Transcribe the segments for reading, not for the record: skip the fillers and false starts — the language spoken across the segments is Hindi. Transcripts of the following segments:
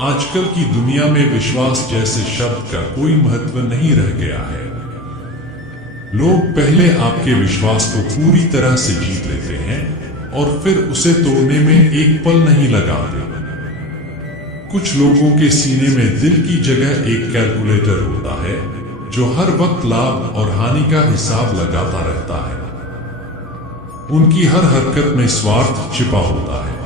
आजकल की दुनिया में विश्वास जैसे शब्द का कोई महत्व नहीं रह गया है। लोग पहले आपके विश्वास को पूरी तरह से जीत लेते हैं और फिर उसे तोड़ने में एक पल नहीं लगाते। कुछ लोगों के सीने में दिल की जगह एक कैलकुलेटर होता है जो हर वक्त लाभ और हानि का हिसाब लगाता रहता है। उनकी हर हरकत में स्वार्थ छिपा होता है।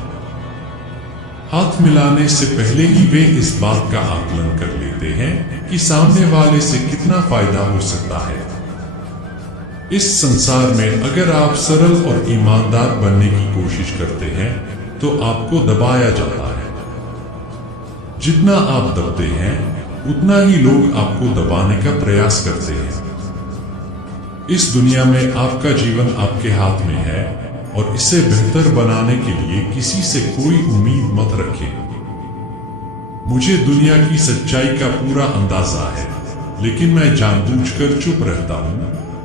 हाथ मिलाने से पहले ही वे इस बात का आकलन कर लेते हैं कि सामने वाले से कितना फायदा हो सकता है। इस संसार में अगर आप सरल और ईमानदार बनने की कोशिश करते हैं तो आपको दबाया जाता है। जितना आप दबते हैं उतना ही लोग आपको दबाने का प्रयास करते हैं। इस दुनिया में आपका जीवन आपके हाथ में है और इसे बेहतर बनाने के लिए किसी से कोई उम्मीद मत रखें। मुझे दुनिया की सच्चाई का पूरा अंदाजा है, लेकिन मैं जानबूझकर चुप रहता हूँ,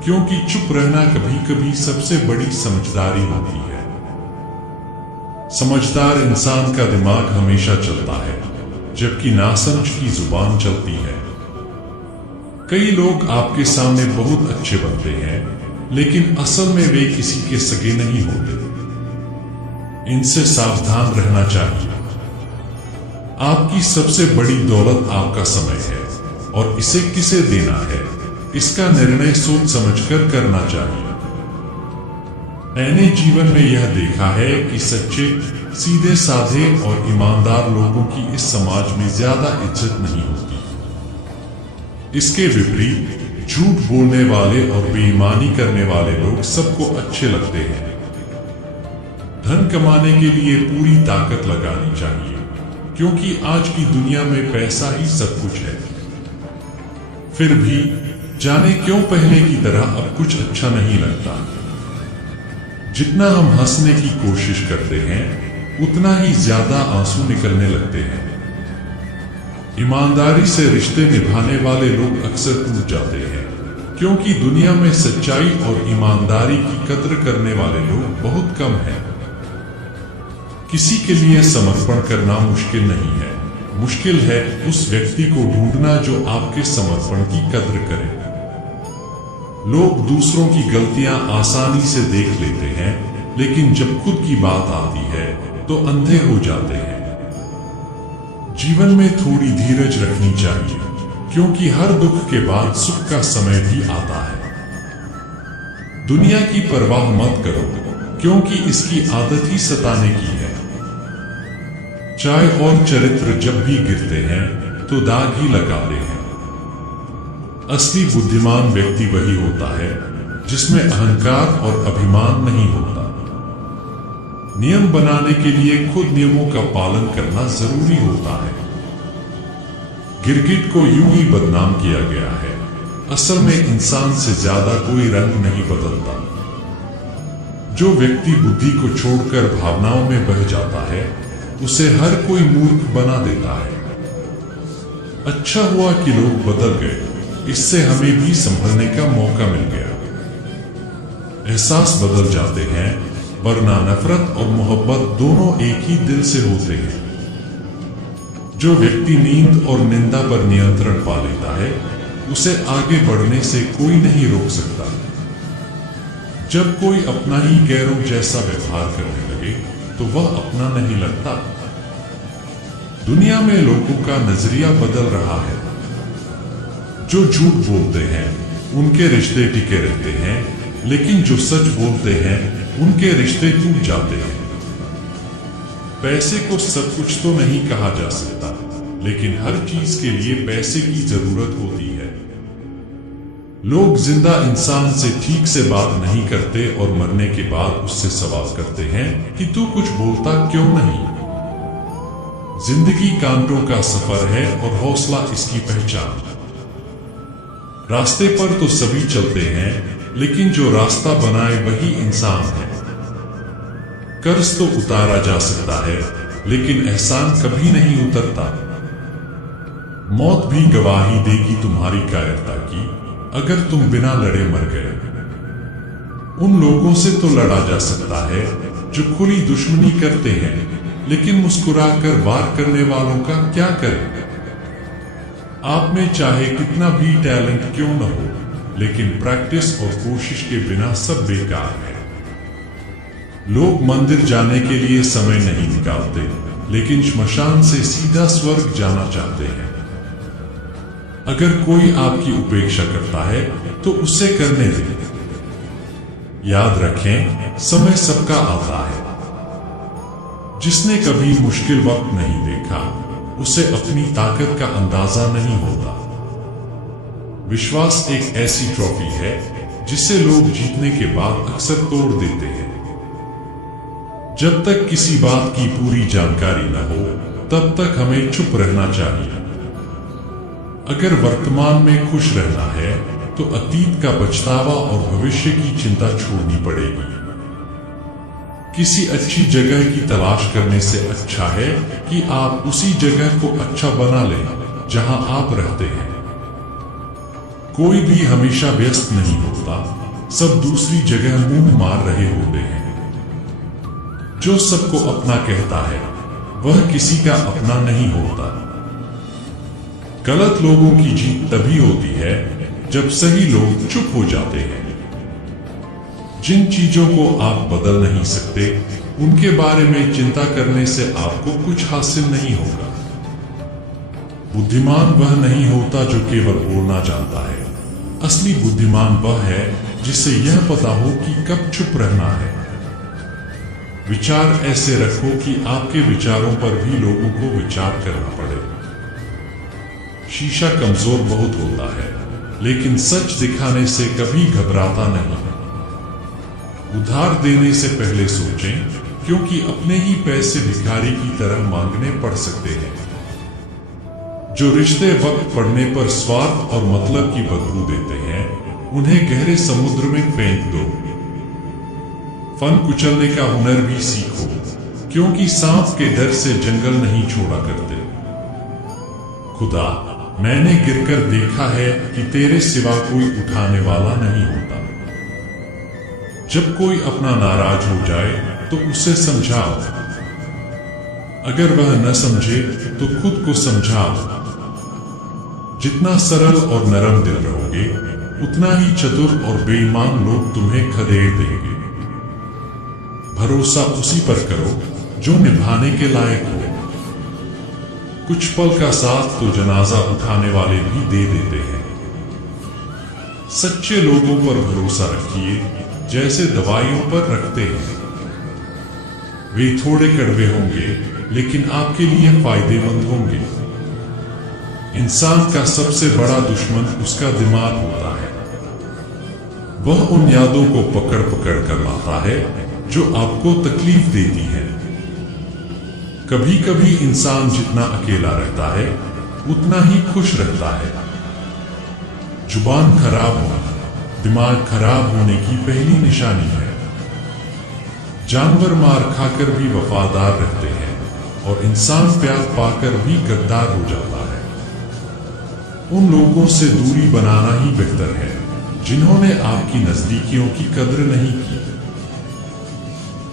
क्योंकि चुप रहना कभी कभी सबसे बड़ी समझदारी होती है। समझदार इंसान का दिमाग हमेशा चलता है, जबकि नासमझ की जुबान चलती है। कई लोग आपके सामने बहुत अच्छे बनते हैं, लेकिन असल में वे किसी के सगे नहीं होते। इनसे सावधान रहना चाहिए। आपकी सबसे बड़ी दौलत आपका समय है और इसे किसे देना है इसका निर्णय सोच समझकर करना चाहिए। मैंने जीवन में यह देखा है कि सच्चे, सीधे साधे और ईमानदार लोगों की इस समाज में ज्यादा इज्जत नहीं होती। इसके विपरीत झूठ बोलने वाले और बेईमानी करने वाले लोग सबको अच्छे लगते हैं। धन कमाने के लिए पूरी ताकत लगानी चाहिए, क्योंकि आज की दुनिया में पैसा ही सब कुछ है। फिर भी जाने क्यों पहले की तरह अब कुछ अच्छा नहीं लगता। जितना हम हंसने की कोशिश करते हैं उतना ही ज्यादा आंसू निकलने लगते हैं। ईमानदारी से रिश्ते निभाने वाले लोग अक्सर टूट जाते हैं, क्योंकि दुनिया में सच्चाई और ईमानदारी की कद्र करने वाले लोग बहुत कम हैं। किसी के लिए समर्पण करना मुश्किल नहीं है, मुश्किल है उस व्यक्ति को ढूंढना जो आपके समर्पण की कद्र करे। लोग दूसरों की गलतियां आसानी से देख लेते हैं, लेकिन जब खुद की बात आती है तो अंधे हो जाते हैं। जीवन में थोड़ी धीरज रखनी चाहिए, क्योंकि हर दुख के बाद सुख का समय भी आता है। दुनिया की परवाह मत करो, क्योंकि इसकी आदत ही सताने की है। चाय और चरित्र जब भी गिरते हैं तो दाग ही लगाते हैं। असली बुद्धिमान व्यक्ति वही होता है जिसमें अहंकार और अभिमान नहीं होता। नियम बनाने के लिए खुद नियमों का पालन करना जरूरी होता है। गिरगिट को यूं ही बदनाम किया गया है, असल में इंसान से ज्यादा कोई रंग नहीं बदलता। जो व्यक्ति बुद्धि को छोड़कर भावनाओं में बह जाता है उसे हर कोई मूर्ख बना देता है। अच्छा हुआ कि लोग बदल गए, इससे हमें भी संभलने का मौका मिल गया। एहसास बदल जाते हैं, वरना नफरत और मोहब्बत दोनों एक ही दिल से होते हैं। जो व्यक्ति नींद और निंदा पर नियंत्रण पा लेता है उसे आगे बढ़ने से कोई नहीं रोक सकता। जब कोई अपना ही गैरों जैसा व्यवहार करने लगे तो वह अपना नहीं लगता। दुनिया में लोगों का नजरिया बदल रहा है। जो झूठ बोलते हैं उनके रिश्ते टिके रहते हैं, लेकिन जो सच बोलते हैं उनके रिश्ते टूट जाते हैं। पैसे को सब कुछ तो नहीं कहा जा सकता, लेकिन हर चीज के लिए पैसे की जरूरत होती है। लोग जिंदा इंसान से ठीक से बात नहीं करते और मरने के बाद उससे सवाल करते हैं कि तू कुछ बोलता क्यों नहीं। जिंदगी कांटों का सफर है और हौसला इसकी पहचान। रास्ते पर तो सभी चलते हैं, लेकिन जो रास्ता बनाए वही इंसान है। कर्ज तो उतारा जा सकता है, लेकिन एहसान कभी नहीं उतरता। मौत भी गवाही देगी तुम्हारी कायरता की, अगर तुम बिना लड़े मर गए। उन लोगों से तो लड़ा जा सकता है जो खुली दुश्मनी करते हैं, लेकिन मुस्कुराकर वार करने वालों का क्या करें? आप में चाहे कितना भी टैलेंट क्यों न हो, लेकिन प्रैक्टिस और कोशिश के बिना सब बेकार है। लोग मंदिर जाने के लिए समय नहीं निकालते, लेकिन श्मशान से सीधा स्वर्ग जाना चाहते हैं। अगर कोई आपकी उपेक्षा करता है तो उसे करने दें। याद रखें, समय सबका आता है। जिसने कभी मुश्किल वक्त नहीं देखा, उसे अपनी ताकत का अंदाजा नहीं होता। विश्वास एक ऐसी ट्रॉफी है जिसे लोग जीतने के बाद अक्सर तोड़ देते हैं। जब तक किसी बात की पूरी जानकारी न हो, तब तक हमें चुप रहना चाहिए। अगर वर्तमान में खुश रहना है तो अतीत का पछतावा और भविष्य की चिंता छोड़नी पड़ेगी। किसी अच्छी जगह की तलाश करने से अच्छा है कि आप उसी जगह को अच्छा बना लें जहां आप रहते हैं। कोई भी हमेशा व्यस्त नहीं होता, सब दूसरी जगह मुंह मार रहे होते हैं। जो सबको अपना कहता है, वह किसी का अपना नहीं होता। गलत लोगों की जीत तभी होती है जब सही लोग चुप हो जाते हैं। जिन चीजों को आप बदल नहीं सकते, उनके बारे में चिंता करने से आपको कुछ हासिल नहीं होगा। बुद्धिमान वह नहीं होता जो केवल बोलना जानता है। असली बुद्धिमान वह है जिसे यह पता हो कि कब चुप रहना है। विचार ऐसे रखो कि आपके विचारों पर भी लोगों को विचार करना पड़े। शीशा कमजोर बहुत होता है, लेकिन सच दिखाने से कभी घबराता नहीं। उधार देने से पहले सोचें, क्योंकि अपने ही पैसे भिखारी की तरह मांगने पड़ सकते हैं। जो रिश्ते वक्त पड़ने पर स्वार्थ और मतलब की बदबू देते हैं, उन्हें गहरे समुद्र में फेंक दो। फन कुचलने का हुनर भी सीखो, क्योंकि सांप के डर से जंगल नहीं छोड़ा करते। खुदा, मैंने गिरकर देखा है कि तेरे सिवा कोई उठाने वाला नहीं होता। जब कोई अपना नाराज हो जाए तो उसे समझाओ। अगर वह न समझे तो खुद को समझाओ। जितना सरल और नरम दिल रहोगे, उतना ही चतुर और बेईमान लोग तुम्हें खदेड़ देंगे। भरोसा उसी पर करो जो निभाने के लायक हो। कुछ पल का साथ तो जनाजा उठाने वाले भी दे देते हैं। सच्चे लोगों पर भरोसा रखिए जैसे दवाइयों पर रखते हैं। वे थोड़े कड़वे होंगे, लेकिन आपके लिए फायदेमंद होंगे। इंसान का सबसे बड़ा दुश्मन उसका दिमाग होता है। वह उन यादों को पकड़ पकड़ कर लाता है जो आपको तकलीफ देती है। कभी कभी इंसान जितना अकेला रहता है, उतना ही खुश रहता है। जुबान खराब होना दिमाग खराब होने की पहली निशानी है। जानवर मार खाकर भी वफादार रहते हैं, और इंसान प्यार पाकर भी गद्दार हो जाता है। उन लोगों से दूरी बनाना ही बेहतर है जिन्होंने आपकी नजदीकियों की कद्र नहीं की।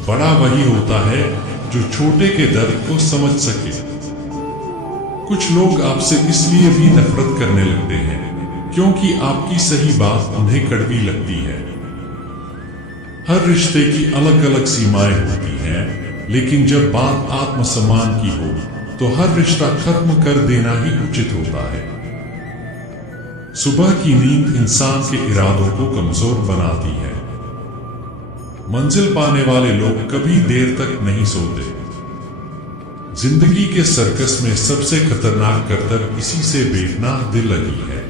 बड़ा वही होता है जो छोटे के दर्द को समझ सके। कुछ लोग आपसे इसलिए भी नफरत करने लगते हैं क्योंकि आपकी सही बात उन्हें कड़वी लगती है। हर रिश्ते की अलग अलग सीमाएं होती हैं, लेकिन जब बात आत्मसम्मान की हो तो हर रिश्ता खत्म कर देना ही उचित होता है। सुबह की नींद इंसान के इरादों को कमजोर बनाती है। मंजिल पाने वाले लोग कभी देर तक नहीं सोते। जिंदगी के सर्कस में सबसे खतरनाक करतब इसी से बेपनाह दिल लगी है।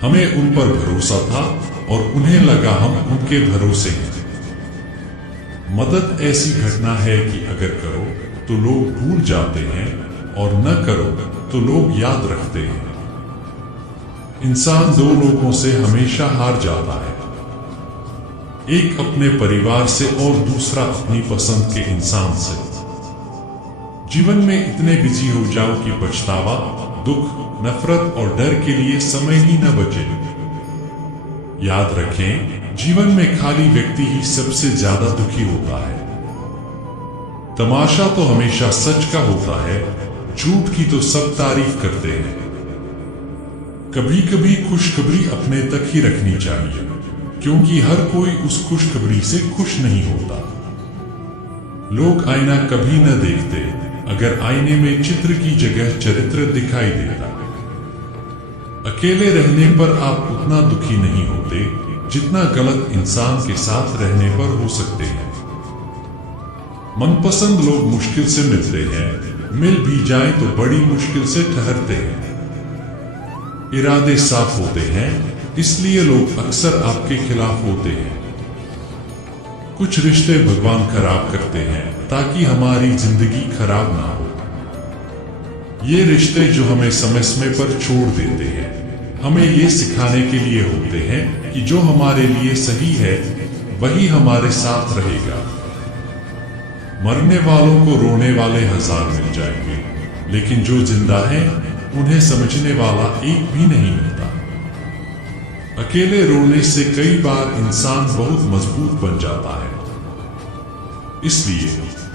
हमें उन पर भरोसा था और उन्हें लगा हम उनके भरोसे हैं। मदद ऐसी घटना है कि अगर करो तो लोग भूल जाते हैं और न करो तो लोग याद रखते हैं। इंसान दो लोगों से हमेशा हार जाता है, एक अपने परिवार से और दूसरा अपनी पसंद के इंसान से। जीवन में इतने बिजी हो जाओ कि पछतावा, दुख, नफरत और डर के लिए समय ही न बचे। याद रखें, जीवन में खाली व्यक्ति ही सबसे ज्यादा दुखी होता है। तमाशा तो हमेशा सच का होता है, झूठ की तो सब तारीफ करते हैं। कभी कभी खुशखबरी अपने तक ही रखनी चाहिए, क्योंकि हर कोई उस खुशखबरी से खुश नहीं होता। लोग आईना कभी न देखते अगर आईने में चित्र की जगह चरित्र दिखाई देता। अकेले रहने पर आप उतना दुखी नहीं होते जितना गलत इंसान के साथ रहने पर हो सकते हैं। मनपसंद लोग मुश्किल से मिलते हैं, मिल भी जाए तो बड़ी मुश्किल से ठहरते हैं। इरादे साफ होते हैं, इसलिए लोग अक्सर आपके खिलाफ होते हैं। कुछ रिश्ते भगवान खराब करते हैं ताकि हमारी जिंदगी खराब ना हो। ये रिश्ते जो हमें समय समय पर छोड़ देते हैं, हमें ये सिखाने के लिए होते हैं कि जो हमारे लिए सही है वही हमारे साथ रहेगा। मरने वालों को रोने वाले 1000 मिल जाएंगे, लेकिन जो जिंदा हैं उन्हें समझने वाला एक भी नहीं मिलता। अकेले रोने से कई बार इंसान बहुत मजबूत बन जाता है। इसलिए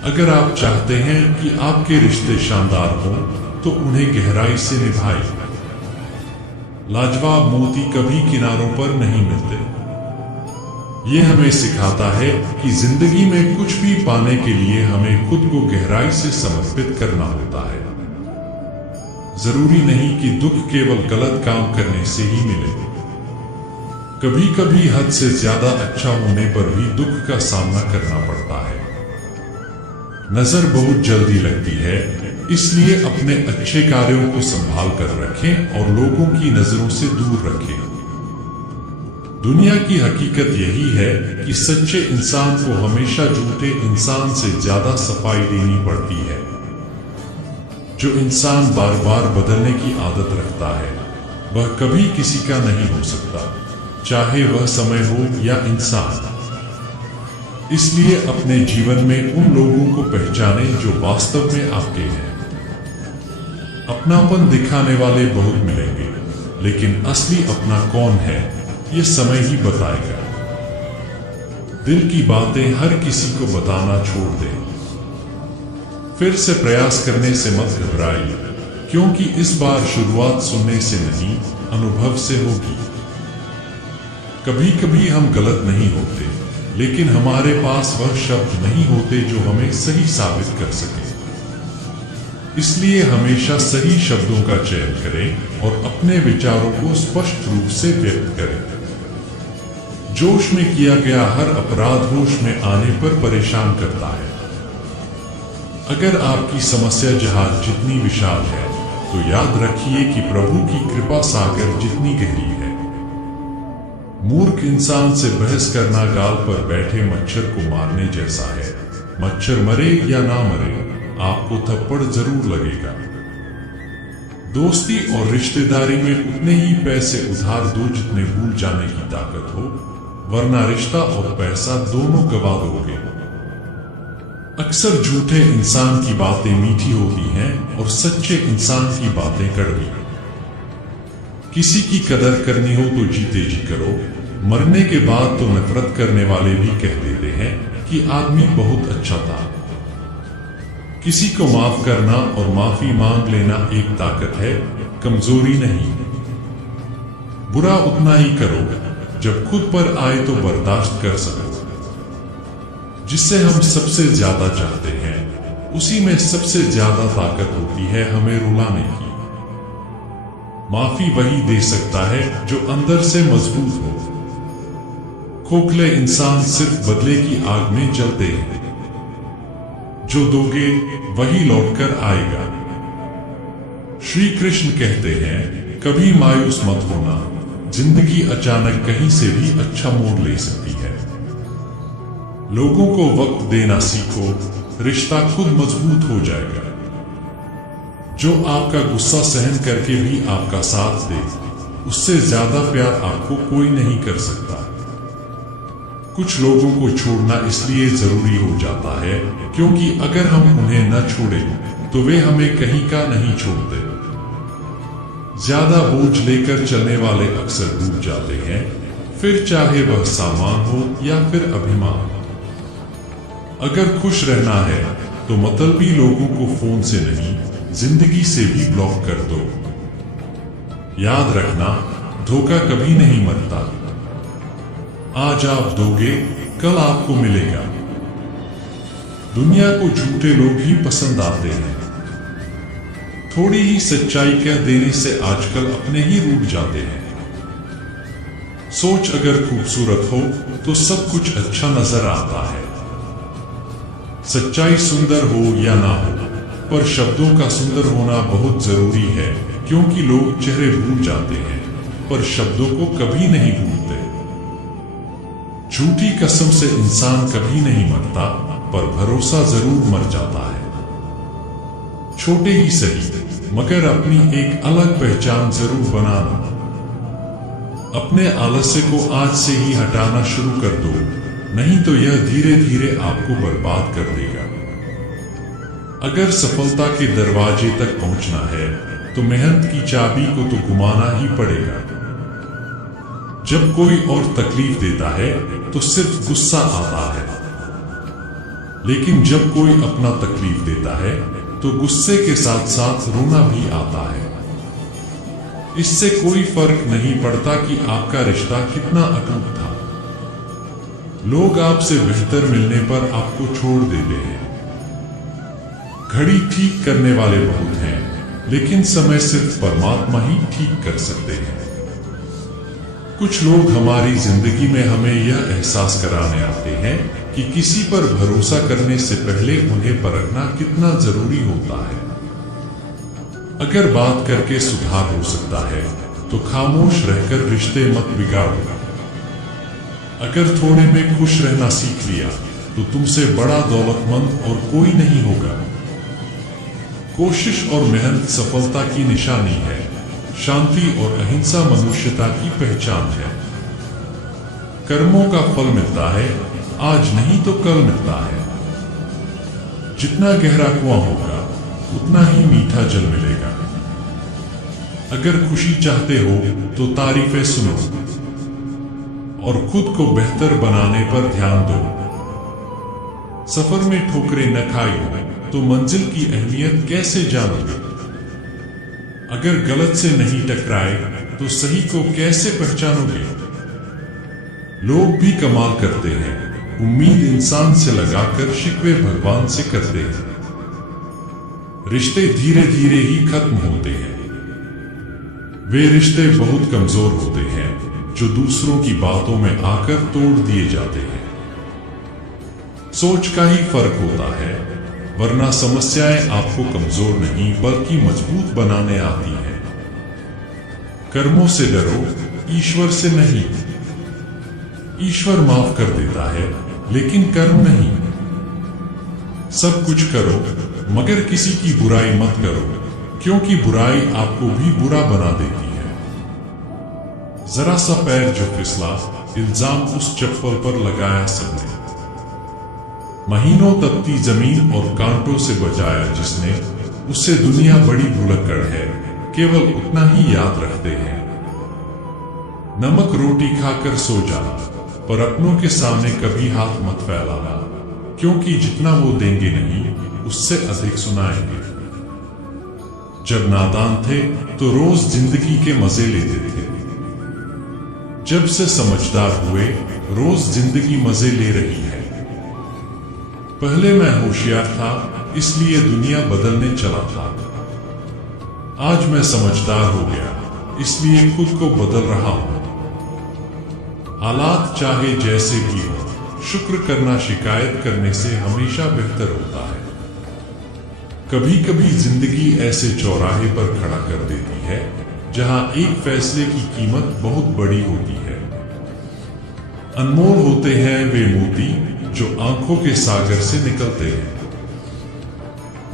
अगर आप चाहते हैं कि आपके रिश्ते शानदार हों, तो उन्हें गहराई से निभाएं। लाजवाब मोती कभी किनारों पर नहीं मिलते। ये हमें सिखाता है कि जिंदगी में कुछ भी पाने के लिए हमें खुद को गहराई से समर्पित करना होता है। जरूरी नहीं कि दुख केवल गलत काम करने से ही मिले। कभी कभी हद से ज्यादा अच्छा होने पर भी दुख का सामना करना पड़ता है। नजर बहुत जल्दी लगती है, इसलिए अपने अच्छे कार्यों को संभाल कर रखें और लोगों की नजरों से दूर रखें। दुनिया की हकीकत यही है कि सच्चे इंसान को हमेशा झूठे इंसान से ज्यादा सफाई देनी पड़ती है। जो इंसान बार बार बदलने की आदत रखता है, वह कभी किसी का नहीं हो सकता, चाहे वह समय हो या इंसान। इसलिए अपने जीवन में उन लोगों को पहचानें जो वास्तव में आपके हैं। अपनापन दिखाने वाले बहुत मिलेंगे, लेकिन असली अपना कौन है ये समय ही बताएगा। दिल की बातें हर किसी को बताना छोड़ दें। फिर से प्रयास करने से मत घबराइए, क्योंकि इस बार शुरुआत सुनने से नहीं, अनुभव से होगी। कभी कभी हम गलत नहीं होते, लेकिन हमारे पास वह शब्द नहीं होते जो हमें सही साबित कर सके। इसलिए हमेशा सही शब्दों का चयन करें और अपने विचारों को स्पष्ट रूप से व्यक्त करें। जोश में किया गया हर अपराध होश में आने पर परेशान करता है। अगर आपकी समस्या जहाज जितनी विशाल है, तो याद रखिए कि प्रभु की कृपा सागर जितनी गहरी है। मूर्ख इंसान से बहस करना गाल पर बैठे मच्छर को मारने जैसा है। मच्छर मरे या ना मरे, आपको थप्पड़ जरूर लगेगा। दोस्ती और रिश्तेदारी में उतने ही पैसे उधार दो जितने भूल जाने की ताकत हो, वरना रिश्ता और पैसा दोनों गवा दोगे। अक्सर झूठे इंसान की बातें मीठी होती हैं और सच्चे इंसान की बातें कड़वी। किसी की कदर करनी हो तो जीते जी करो, मरने के बाद तो नफरत करने वाले भी कह देते हैं कि आदमी बहुत अच्छा था। किसी को माफ करना और माफी मांग लेना एक ताकत है, कमजोरी नहीं। बुरा उतना ही करो जब खुद पर आए तो बर्दाश्त कर सको। जिससे हम सबसे ज्यादा चाहते हैं, उसी में सबसे ज्यादा ताकत होती है हमें रुलाने की। माफी वही दे सकता है जो अंदर से मजबूत हो। खोखले इंसान सिर्फ बदले की आग में जलते हैं। जो दोगे वही लौटकर आएगा। श्री कृष्ण कहते हैं, कभी मायूस मत होना, जिंदगी अचानक कहीं से भी अच्छा मोड़ ले सकती है। लोगों को वक्त देना सीखो, रिश्ता खुद मजबूत हो जाएगा। जो आपका गुस्सा सहन करके भी आपका साथ दे, उससे ज्यादा प्यार आपको कोई नहीं कर सकता। कुछ लोगों को छोड़ना इसलिए जरूरी हो जाता है क्योंकि अगर हम उन्हें न छोड़ें तो वे हमें कहीं का नहीं छोड़ते। ज्यादा बोझ लेकर चलने वाले अक्सर डूब जाते हैं, फिर चाहे वह सामान हो या फिर अभिमान। अगर खुश रहना है तो मतलबी लोगों को फोन से नहीं, जिंदगी से भी ब्लॉक कर दो। याद रखना, धोखा कभी नहीं मरता। आज आप दोगे, कल आपको मिलेगा। दुनिया को झूठे लोग ही पसंद आते हैं। थोड़ी ही सच्चाई कह देने से आजकल अपने ही रूठ जाते हैं। सोच अगर खूबसूरत हो तो सब कुछ अच्छा नजर आता है। सच्चाई सुंदर हो या ना हो, पर शब्दों का सुंदर होना बहुत जरूरी है, क्योंकि लोग चेहरे भूल जाते हैं पर शब्दों को कभी नहीं भूलते। झूठी कसम से इंसान कभी नहीं मरता, पर भरोसा जरूर मर जाता है। छोटे ही सही, मगर अपनी एक अलग पहचान जरूर बनाना। अपने आलस्य को आज से ही हटाना शुरू कर दो, नहीं तो यह धीरे धीरे आपको बर्बाद कर देगा। अगर सफलता के दरवाजे तक पहुंचना है तो मेहनत की चाबी को तो घुमाना ही पड़ेगा। जब कोई और तकलीफ देता है तो सिर्फ गुस्सा आता है, लेकिन जब कोई अपना तकलीफ देता है तो गुस्से के साथ साथ रोना भी आता है। इससे कोई फर्क नहीं पड़ता कि आपका रिश्ता कितना अटूट था। लोग आपसे बेहतर मिलने पर आपको छोड़ देते हैं। घड़ी ठीक करने वाले बहुत हैं, लेकिन समय सिर्फ परमात्मा ही ठीक कर सकते हैं। कुछ लोग हमारी जिंदगी में हमें यह एहसास कराने आते हैं कि किसी पर भरोसा करने से पहले उन्हें परखना कितना जरूरी होता है। अगर बात करके सुधार हो सकता है तो खामोश रहकर रिश्ते मत बिगाड़ो। अगर थोड़े में खुश रहना सीख लिया तो तुमसे बड़ा दौलतमंद और कोई नहीं होगा। कोशिश और मेहनत सफलता की निशानी है। शांति और अहिंसा मनुष्यता की पहचान है। कर्मों का फल मिलता है, आज नहीं तो कल मिलता है। जितना गहरा कुआं होगा उतना ही मीठा जल मिलेगा। अगर खुशी चाहते हो तो तारीफें सुनो और खुद को बेहतर बनाने पर ध्यान दो। सफर में ठोकरें न खाई हो तो मंजिल की अहमियत कैसे जानोगे? अगर गलत से नहीं टकराए तो सही को कैसे पहचानोगे? लोग भी कमाल करते हैं, उम्मीद इंसान से लगाकर शिकवे भगवान से करते हैं। रिश्ते धीरे धीरे ही खत्म होते हैं। वे रिश्ते बहुत कमजोर होते हैं जो दूसरों की बातों में आकर तोड़ दिए जाते हैं। सोच का ही फर्क होता है, वरना समस्याएं आपको कमजोर नहीं बल्कि मजबूत बनाने आती हैं। कर्मों से डरो, ईश्वर से नहीं। ईश्वर माफ कर देता है, लेकिन कर्म नहीं। सब कुछ करो, मगर किसी की बुराई मत करो, क्योंकि बुराई आपको भी बुरा बना देती है। जरा सा पैर जो फिसला, इल्जाम उस चप्पल पर लगाया सबने। महीनों तपती जमीन और कांटों से बचाया जिसने, उससे दुनिया बड़ी भुलक्कड़ है, केवल उतना ही याद रखते हैं। नमक रोटी खाकर सो जाना, पर अपनों के सामने कभी हाथ मत फैलाना, क्योंकि जितना वो देंगे नहीं उससे अधिक सुनाएंगे। जब नादान थे तो रोज जिंदगी के मजे लेते थे। जब से समझदार हुए, रोज जिंदगी मजे ले रही है। पहले मैं होशियार था, इसलिए दुनिया बदलने चला था। आज मैं समझदार हो गया, इसलिए खुद को बदल रहा हूं। हालात चाहे जैसे भी हो, शुक्र करना शिकायत करने से हमेशा बेहतर होता है। कभी कभी जिंदगी ऐसे चौराहे पर खड़ा कर देती है जहां एक फैसले की कीमत बहुत बड़ी होती है। अनमोल होते हैं वे मोती जो आंखों के सागर से निकलते हैं,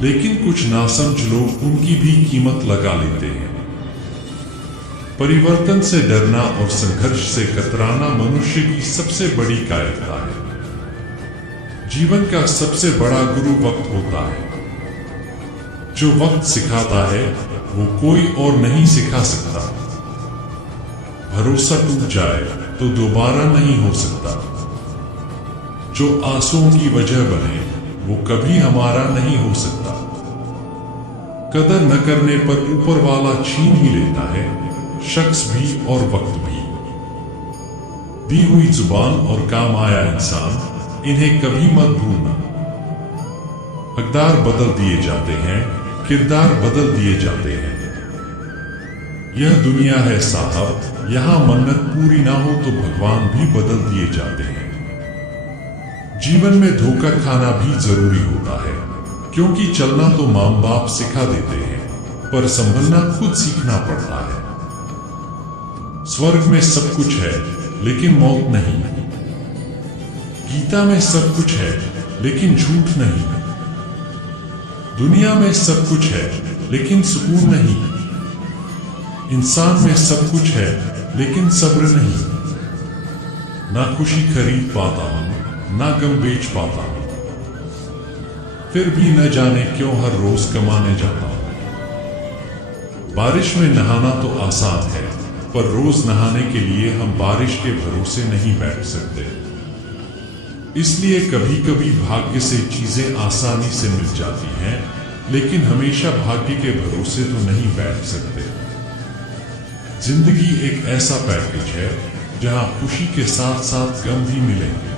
लेकिन कुछ नासमझ लोग उनकी भी कीमत लगा लेते हैं। परिवर्तन से डरना और संघर्ष से कतराना मनुष्य की सबसे बड़ी कायरता है। जीवन का सबसे बड़ा गुरु वक्त होता है। जो वक्त सिखाता है वो कोई और नहीं सिखा सकता। भरोसा टूट जाए तो दोबारा नहीं हो सकता। जो आंसुओं की वजह बने वो कभी हमारा नहीं हो सकता। कदर न करने पर ऊपर वाला छीन ही लेता है, शख्स भी और वक्त भी। दी हुई जुबान और काम आया इंसान, इन्हें कभी मत भूलना। अक़दार बदल दिए जाते हैं, किरदार बदल दिए जाते हैं। यह दुनिया है साहब, यहां मन्नत पूरी ना हो तो भगवान भी बदल दिए जाते हैं। जीवन में धोखा खाना भी जरूरी होता है, क्योंकि चलना तो माँ बाप सिखा देते हैं, पर संभलना खुद सीखना पड़ता है। स्वर्ग में सब कुछ है, लेकिन मौत नहीं। गीता में सब कुछ है, लेकिन झूठ नहीं। दुनिया में सब कुछ है, लेकिन सुकून नहीं। इंसान में सब कुछ है, लेकिन सब्र नहीं। ना खुशी खरीद पाता हूं, ना गम बेच पाता हूं, फिर भी न जाने क्यों हर रोज कमाने जाता हूं। बारिश में नहाना तो आसान है, पर रोज नहाने के लिए हम बारिश के भरोसे नहीं बैठ सकते। इसलिए कभी कभी भाग्य से चीजें आसानी से मिल जाती हैं, लेकिन हमेशा भाग्य के भरोसे तो नहीं बैठ सकते। जिंदगी एक ऐसा पैकेज है जहां खुशी के साथ साथ गम भी मिलेंगे।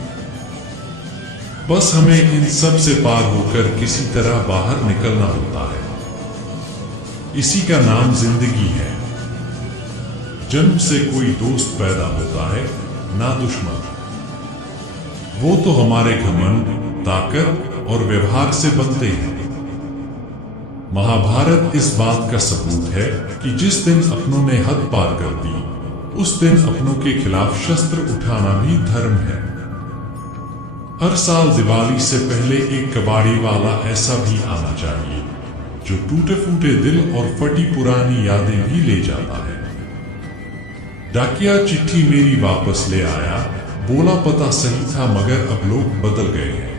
बस हमें इन सब से पार होकर किसी तरह बाहर निकलना होता है। इसी का नाम जिंदगी है। जन्म से कोई दोस्त पैदा होता है, ना दुश्मन। वो तो हमारे घमंड, ताकत और व्यवहार से बनते हैं। महाभारत इस बात का सबूत है कि जिस दिन अपनों ने हद पार कर दी, उस दिन अपनों के खिलाफ शस्त्र उठाना भी धर्म है। हर साल दिवाली से पहले एक कबाड़ी वाला ऐसा भी आना चाहिए जो टूटे फूटे दिल और फटी पुरानी यादें भी ले जाता है। डाकिया चिट्ठी मेरी वापस ले आया, बोला पता सही था मगर अब लोग बदल गए हैं।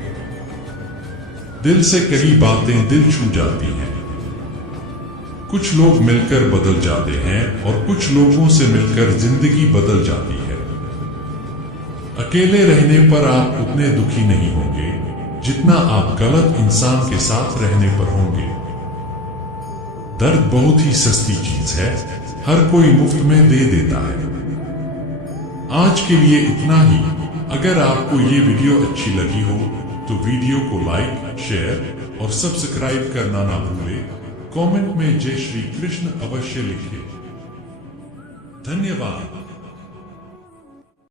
दिल से कही बातें दिल छू जाती हैं। कुछ लोग मिलकर बदल जाते हैं और कुछ लोगों से मिलकर जिंदगी बदल जाती है। अकेले रहने पर आप उतने दुखी नहीं होंगे जितना आप गलत इंसान के साथ रहने पर होंगे। दर्द बहुत ही सस्ती चीज है, हर कोई मुफ्त में दे देता है। आज के लिए इतना ही। अगर आपको ये वीडियो अच्छी लगी हो तो वीडियो को लाइक, शेयर और सब्सक्राइब करना ना भूलें। कमेंट में जय श्री कृष्ण अवश्य लिखें। धन्यवाद।